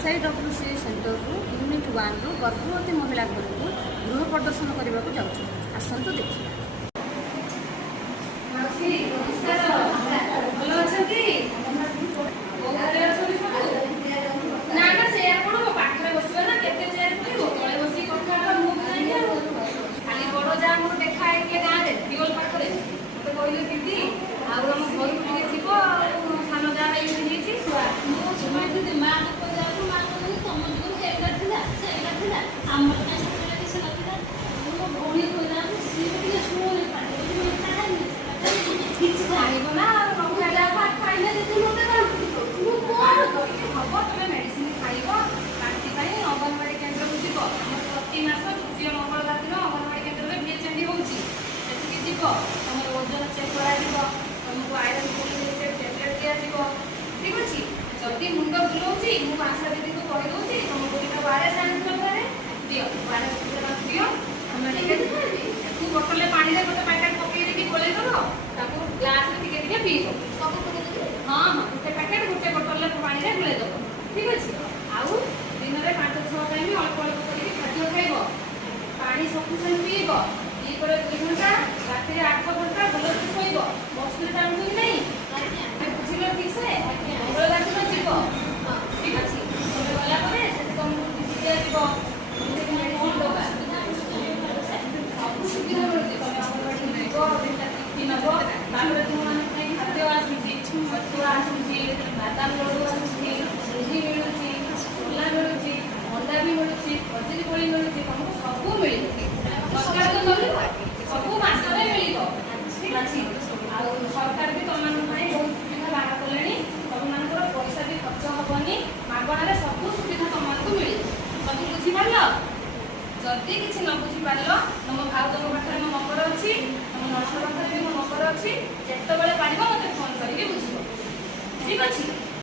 SIWC centre unit 1 रु गर्भवती महिला घर को गृह प्रदर्शन करने को जाऊँ। आसतु देखिए। ओजन चेक तुमको आयरन टैबलेट दिया ठीक अच्छे। जदि मुंड बुलाऊँगी मुझे आशा दीदी को कहीदे तुम बोली वारे दियो वारे दियो तू बोतल पानी गोटे पैकेट पकईदे गोल दब ग्लास टे पीब हाँ हाँ गोटे पैकेट गोटे बोतल पानी गोल दब ठीक अच्छे। आउ दिन में 5-6 टाइम अल्प अल्प कर खाद्य खाइब पानी सफिसीएंट पीब 2 घंटा रात 8 घंटा भल से शोब बस टाइम कि नहीं बुझल ठीक से मंगलवार दिन जीव ठीक अच्छे। गलापर तुमको दिया मेडिसिन दवा सब सुविधा मिलूँ तुम टिफिन नब तुम खाद्य आसूसी छतुआ आसूसी बादाम लड्डू आसूसी दही मिलूँ छोला मिलूँ अंडा भी मिलूँ खजूरी कोली मिलूँ तुमको सब मिल सरकार तो मिल सब मसरे मिल ठीक अच्छे। सरकार भी तुम बहुत सुविधा बाहर कले तुम पैसा भी खर्च हेनी मगणार सब सुविधा तुमको मिल सब बुझीपार। जदि किसी न बुझीपार तुम भाउज पाखे मो नंबर अच्छी तुम नर्स पाखे भी मो नंबर अच्छी जिते पार मत फोन करके बुझ ठीक अच्छे।